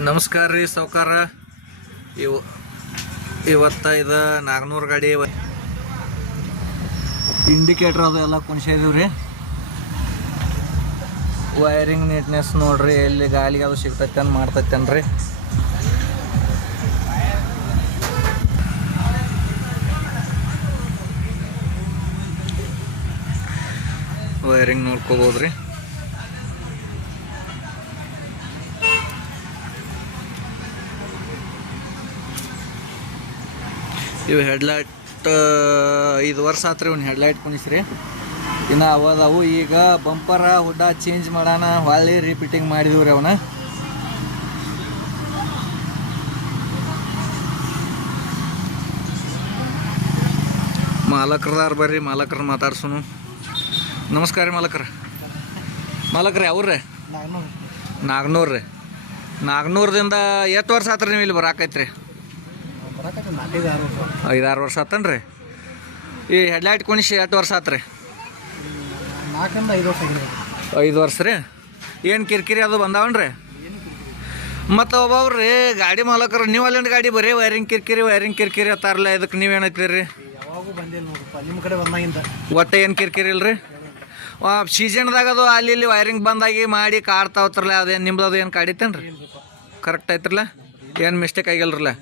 ನಮಸ್ಕಾರ ರೀ ಸಾವ್ಕಾರ. ಇವತ್ತು ಇದು 400 ಗಾಡಿ ಇಂಡಿಕೇಟ್ರ್ ಅದು ಎಲ್ಲ ಕುಣಿಸಿದೀವಿ ರೀ. ವೈರಿಂಗ್ ನೀಟ್ನೆಸ್ ನೋಡ್ರಿ, ಎಲ್ಲಿ ಗಾಳಿಗೆ ಅದು ಸಿಗ್ತೈತೆ ಅಂತ ಮಾಡ್ತೈತೇನ್ರಿ. ವೈರಿಂಗ್ ನೋಡ್ಕೋಬೋದ್ರಿ. ಇವು ಹೆಡ್ಲೈಟ್ 5 ವರ್ಷ ಆತ್ರಿ ಇವ್ನು ಹೆಡ್ಲೈಟ್ ಕುಣಿಸ್ರಿ. ಇನ್ನು ಅವದವು ಈಗ ಬಂಪರ ಹುಡ್ಡ ಚೇಂಜ್ ಮಾಡೋಣ, ಹೊಳ್ಳಿ ರಿಪೀಟಿಂಗ್ ಮಾಡಿದೀವಿ ರೀ ಅವನ. ಮಾಲಕ್ರದಾರ ಬರ್ರಿ, ಮಾಲಕ್ರ ಮಾತಾಡ್ಸೋನು. ನಮಸ್ಕಾರ ರೀ ಮಾಲಕ್ರ ಯಾವ್ರಿ? ನಾಗ್ನೂರು ರೀ. ನಾಗ್ನೂರದಿಂದ ಎಷ್ಟು ವರ್ಷ ಆತ್ರಿ ನೀವು ಇಲ್ಲಿ ಬರಾಕೈತ್ರಿ? 5-6 ವರ್ಷ ಆತನ್ರಿ. ಈ ಹೆಡ್ಲೈಟ್ ಕುಣಿಸಿ ಎಷ್ಟು ವರ್ಷ ಆತ್ರಿ? 5 ವರ್ಷ ರೀ. ಏನು ಕಿರಿಕಿರಿ ಅದು ಬಂದಾವನ್ರಿ? ಮತ್ತು ಒಬ್ಬವ್ರಿ ಗಾಡಿ ಮಾಲಕರು ನೀವು ಅಲ್ಲಿಂದ ಗಾಡಿ ಬರೀ ವೈರಿಂಗ್ ಕಿರಿಕಿರಿ ಅತ್ತಾರಲ್ಲ, ಇದಕ್ಕೆ ನೀವೇನೈತೀರಿ? ಒಟ್ಟು ಏನು ಕಿರಿಕಿರಿ ಇಲ್ರಿ. ಸೀಸನ್ದಾಗ ಅದು ಅಲ್ಲಿ ಇಲ್ಲಿ ವೈರಿಂಗ್ ಬಂದಾಗಿ ಮಾಡಿ ಕಾಡ್ತಾವತ್ರಲ್ಲ, ಅದೇನು ನಿಮ್ದು ಅದು ಏನು ಕಾಡಿತೇನ್ರಿ? ಕರೆಕ್ಟ್ ಐತ್ರಲ್ಲ, ಏನು ಮಿಸ್ಟೇಕ್ ಆಗಿಲ್ರಲ್ಲ?